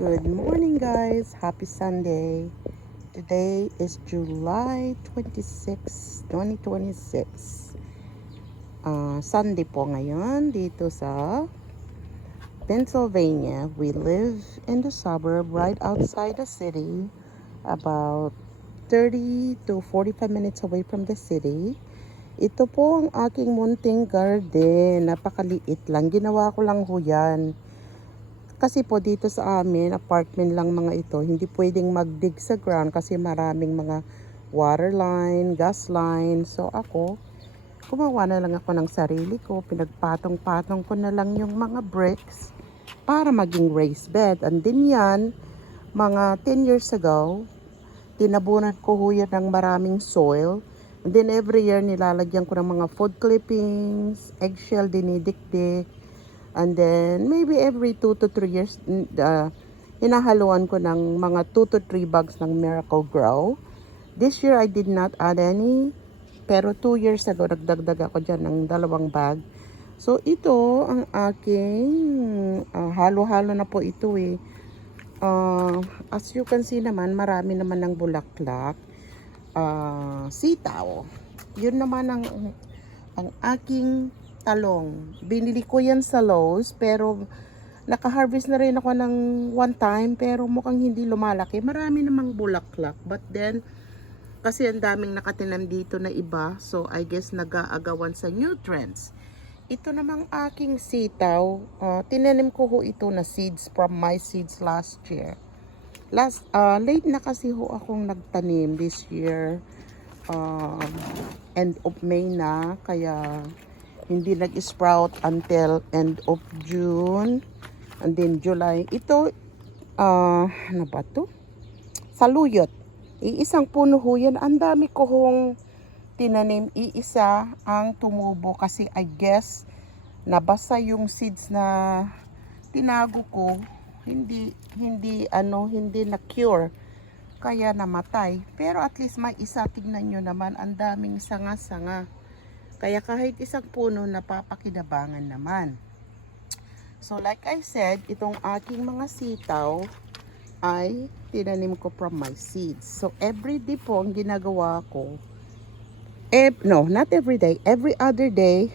Good morning, guys. Happy Sunday. Today is July 26, 2026. Sunday po ngayon dito sa Pennsylvania. We live in the suburb right outside the city, about 30 to 45 minutes away from the city. Ito po ang aking munting garden. Napakaliit lang. Ginawa ko lang ho yan. Kasi po dito sa amin, apartment lang mga ito, hindi pwedeng mag-dig sa ground kasi maraming mga water line, gas line. So ako, gumawa na lang ako ng sarili ko. Pinagpatong-patong ko na lang yung mga bricks para maging raised bed. And din yan, mga 10 years ago, tinabunan ko ho yan ng maraming soil. And then every year, nilalagyan ko ng mga food clippings, eggshell, dinidikdik. And then, maybe every 2 to 3 years, hinahaluan ko ng mga 2 to 3 bags ng Miracle Grow. This year, I did not add any. Pero 2 years ago, nagdagdag ako dyan ng 2 bag. So, ito ang aking, halo-halo na po ito eh. As you can see naman, marami naman ng bulaklak. Sitaw. Yun naman ang aking talong. Binili ko yan sa Lowe's, pero naka-harvest na rin ako ng one time, pero mukhang hindi lumalaki. Marami namang bulaklak. But then, kasi ang daming nakatinam dito na iba, so I guess nag-aagawan sa nutrients. Ito namang aking sitaw, tinanim ko ho ito na seeds from my seeds last year. Late na kasi ho akong nagtanim this year. End of May na, kaya hindi nag-sprout until end of June. And then July. Ito, ano ba to? Saluyot. Iisang puno ho yan. Ang dami ko hong tinanim. Iisa ang tumubo kasi I guess nabasa yung seeds na tinago ko. Hindi na cure. Kaya namatay. Pero at least may isa. Tignan nyo naman. Ang daming sanga-sanga. Kaya kahit isang puno, napapakinabangan naman. So like I said, itong aking mga sitaw ay tinanim ko from my seeds. So every day po ang ginagawa ko, no, not every day, every other day,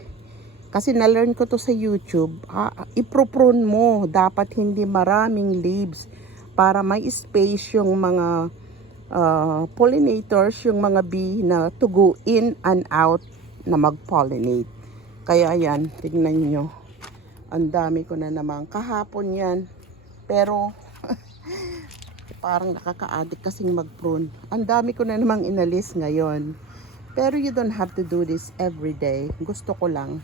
kasi na-learn ko to sa YouTube, iproprune mo, dapat hindi maraming leaves para may space yung mga pollinators, yung mga bee na to go in and out na mag-pollinate. Kaya yan, tignan nyo. Ang dami ko na naman. Kahapon yan. Pero, parang nakaka-addict kasing mag-prune. Ang dami ko na namang inalis ngayon. Pero you don't have to do this every day. Gusto ko lang.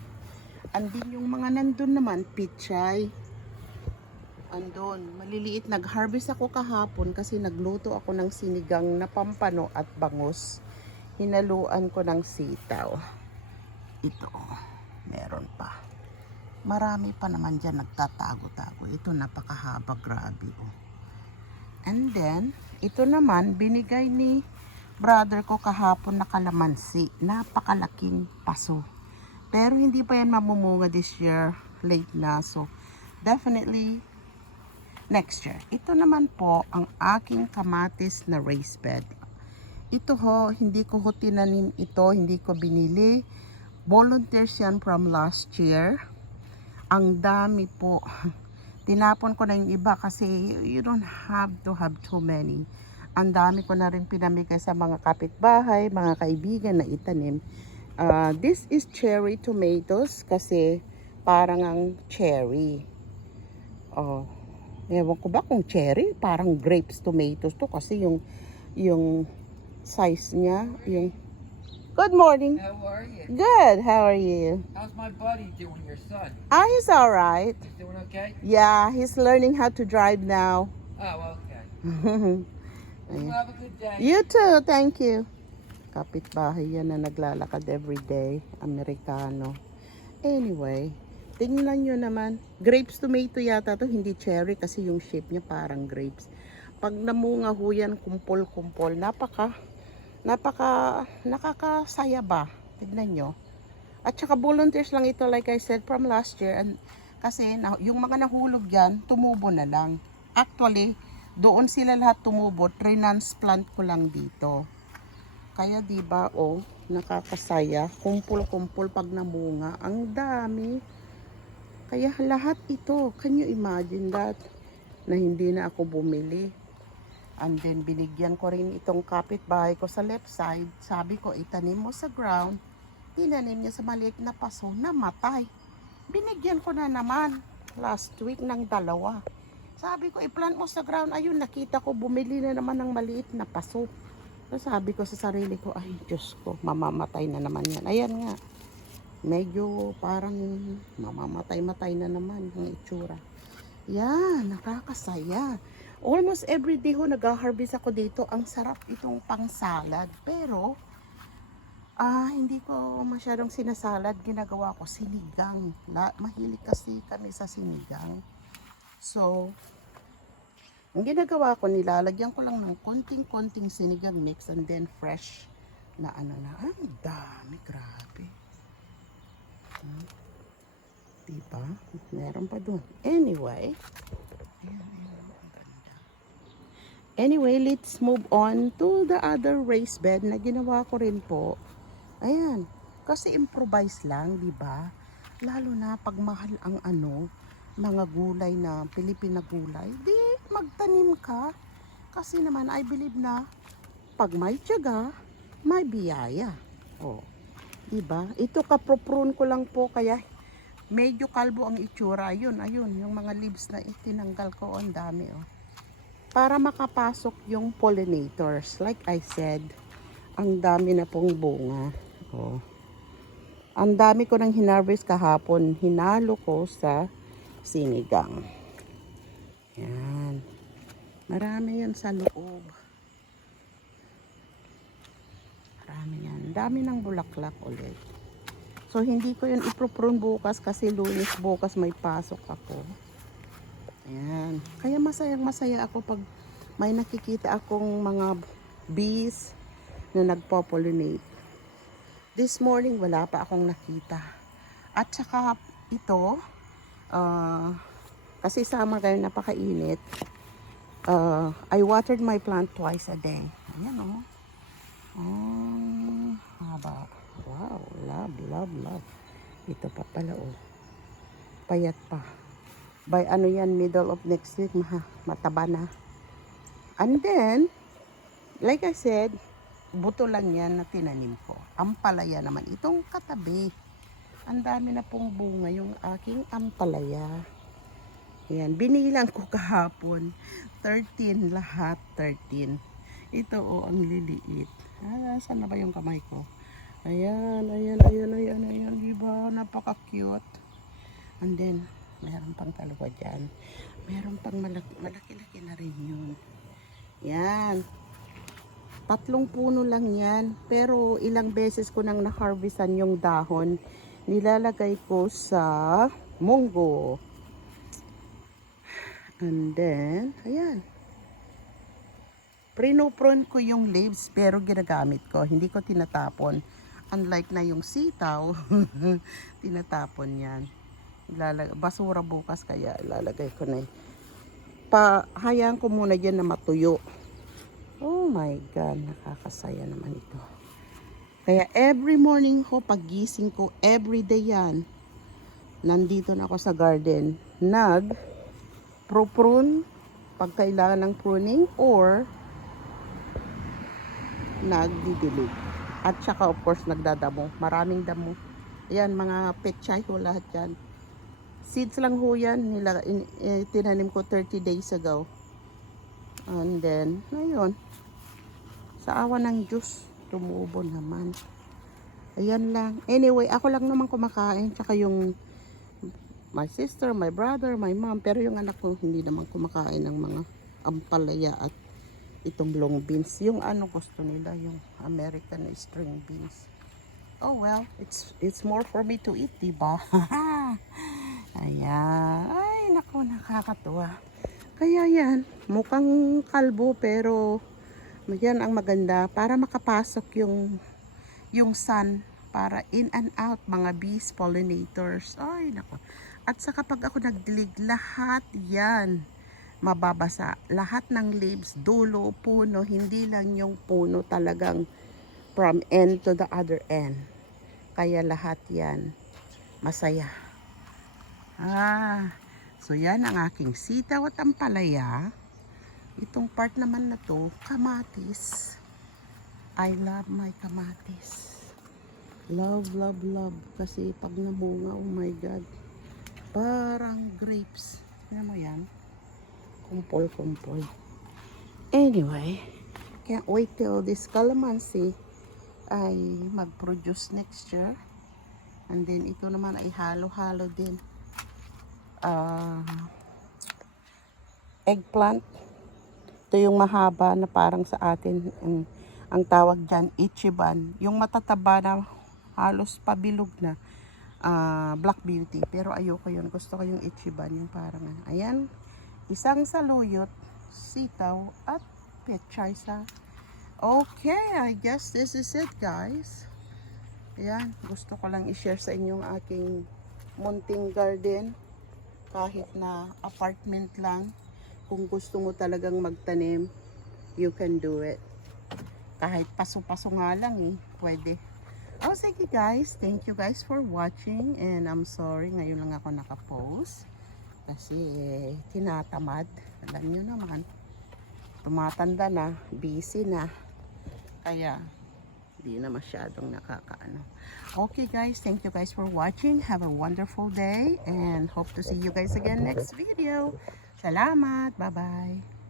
Andin yung mga nandun naman, pichay. Andun, maliliit. Nag-harvest ako kahapon kasi nagluto ako ng sinigang na pampano at bangus. Hinaluan ko ng sitaw. Ito, meron pa. Marami pa naman dyan nagtatago-tago. Ito napakahaba, grabe oh. And then, ito naman, binigay ni brother ko kahapon na kalamansi. Napakalaking paso. Pero hindi pa yan mamumunga this year. Late na. So, definitely, next year. Ito naman po ang aking kamatis na raised bed. Ito ho, hindi ko ho tinanim ito. Hindi ko binili. Volunteers yan from last year. Ang dami po. Tinapon ko na yung iba kasi you don't have to have too many. Ang dami ko na rin pinamigay sa mga kapitbahay, mga kaibigan na itanim. This is cherry tomatoes kasi parang ang cherry. Ewan ko ba kung cherry? Parang grapes tomatoes to kasi yung size niya, yung Good morning. How are you? Good. How are you? How's my buddy doing, your son? He's all right. He's doing okay? Yeah, he's learning how to drive now. Oh, okay. Ayan. Well, have a good day. You too. Thank you. Kapitbahay yan na naglalakad every day. Amerikano. Anyway, tingnan nyo naman. Grapes tomato yata to. Hindi cherry kasi yung shape niya parang grapes. Pag namunga ho yan, kumpol-kumpol. Nakakasaya ba? Tignan nyo. At saka volunteers lang ito like I said from last year. And kasi yung mga nahulog yan, tumubo na lang. Actually, doon sila lahat tumubo. Transplant ko lang dito. Kaya 'di ba, oh, nakakasaya. Kumpul-kumpul pag namunga. Ang dami. Kaya lahat ito, can you imagine that? Na hindi na ako bumili. And then binigyan ko rin itong kapitbahay ko sa left side. Sabi ko, itanim mo sa ground. Tinanim niya sa maliit na paso, namatay. Binigyan ko na naman last week ng dalawa. Sabi ko, i-plant mo sa ground. Ayun, nakita ko, bumili na naman ng maliit na paso. So, sabi ko sa sarili ko, ay Diyos ko, mamamatay na naman yan. Ayan nga, medyo parang mamamatay-matay na naman ang itsura. Yan, nakakasaya. Almost every day ho nag-harvest ako dito. Ang sarap itong pang-salad. Pero, hindi ko masyadong sinasalad. Ginagawa ko sinigang. Mahilig kasi kami sa sinigang. So, ang ginagawa ko, nilalagyan ko lang ng konting-konting sinigang mix and then fresh na ano na. Ang dami, grabe. Diba? Meron pa dun. Anyway, let's move on to the other raised bed na ginawa ko rin po. Ayan, kasi improvise lang, di ba? Lalo na pag mahal ang mga gulay na Pilipina gulay, di magtanim ka. Kasi naman, I believe na pag may tiyaga, may biyaya. Oh, di ba? Ito kaproprune ko lang po, kaya medyo kalbo ang itsura. Ayun, yung mga leaves na itinanggal ko, ang dami, oh. Para makapasok yung pollinators. Like I said, ang dami na pong bunga. Oh. Ang dami ko nang hinarvest kahapon. Hinalo ko sa sinigang. Yan. Marami yan sa loob. Marami yan. Dami ng bulaklak ulit. So, hindi ko yun iproprune bukas kasi Lunes bukas may pasok ako. Ayan. Kaya masaya ako pag may nakikita akong mga bees na nagpo-pollinate. This morning, wala pa akong nakita. At saka ito, kasi summer kayo napakainit, I watered my plant twice a day. Ayan, oh. Oh, haba. Wow, love. Ito pa pala, oh. Payat pa. By middle of next week, mataba na. And then, like I said, buto lang yan na tinanim ko. Ampalaya naman. Itong katabi. Ang dami na pong bunga yung aking ampalaya. Yan, binilang ko kahapon. 13 lahat, 13. Ito, oh, ang liliit. Saan na ba yung kamay ko? Ayan. Diba? Napaka-cute. And then, meron pang dalawa dyan. Meron pang malaki-laki na rin yun. Yan. 3 puno lang yan. Pero ilang beses ko nang na-harvestan yung dahon. Nilalagay ko sa munggo. And then, ayan. Prino-prune ko yung leaves pero ginagamit ko. Hindi ko tinatapon. Unlike na yung sitaw, tinatapon yan. Basura bukas kaya ilalagay ko na. Hayaan ko muna dyan na matuyo. Oh my God, nakakasaya naman ito. Kaya every morning ko, paggising ko, everyday yan, nandito na ako sa garden, prune pag kailangan ng pruning or nagdidilig. At saka of course nagdadamo, maraming damo. Ayan, mga pechay ko lahat yan. Seeds lang ho yan, tinanim ko 30 days ago. And then, ngayon, sa awa ng Diyos, tumubo naman. Ayan lang. Anyway, ako lang naman kumakain, tsaka yung my sister, my brother, my mom, pero yung anak ko hindi naman kumakain ng mga ampalaya at itong long beans. Yung gusto nila, yung American string beans. Oh well, it's more for me to eat, diba? Ayan. Ay, naku, nakakatuwa. Kaya yan, mukhang kalbo pero yan ang maganda para makapasok yung sun para in and out mga bees, pollinators. Ay, naku. At saka pag ako nagdilig, lahat yan mababasa. Lahat ng leaves, dulo, puno, hindi lang yung puno talagang from end to the other end. Kaya lahat yan masaya. So yan ang aking sitaw at ampalaya. Itong part naman na to, kamatis. I love my kamatis. Love, love, love. Kasi pag namunga, oh my God. Parang grapes. Alam mo yan? Kumpol, kumpol. Anyway, can't wait till this calamansi ay mag-produce next year. And then ito naman ay halo-halo din. Eggplant. Ito yung mahaba na parang sa atin. Ang tawag dyan, ichiban. Yung matataba na halos pabilog na. Black beauty. Pero ayoko yun. Gusto ko yung ichiban. Yung parang, ayan. Isang saluyot, sitaw, at pechay sa. Okay, I guess this is it, guys. Ayan, gusto ko lang i-share sa inyo ang aking munting garden. Kahit na apartment lang. Kung gusto mo talagang magtanim, you can do it. Kahit paso-paso nga lang pwede. Oh, sige guys. Thank you guys for watching. And I'm sorry, ngayon lang ako nakapost. Kasi tinatamad. Alam nyo naman. Tumatanda na. Busy na. Kaya, hindi na masyadong nakakaano. Okay guys, thank you guys for watching. Have a wonderful day. And hope to see you guys again next video. Salamat. Bye-bye.